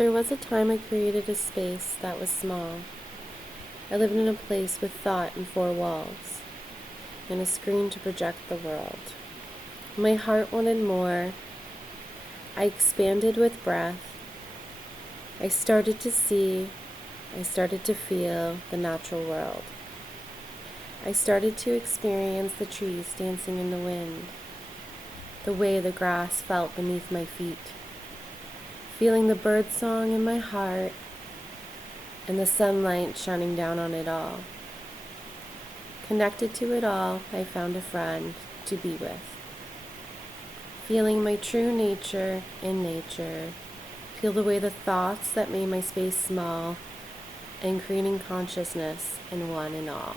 There was a time I created a space that was small. I lived in a place with thought and four walls, and a screen to project the world. My heart wanted more. I expanded with breath. I started to see, I started to feel the natural world. I started to experience the trees dancing in the wind, the way the grass felt beneath my feet, feeling the bird song in my heart and the sunlight shining down on it all. Connected to it all, I found a friend to be with. Feeling my true nature in nature, peel away the thoughts that made my space small, and creating consciousness in one and all.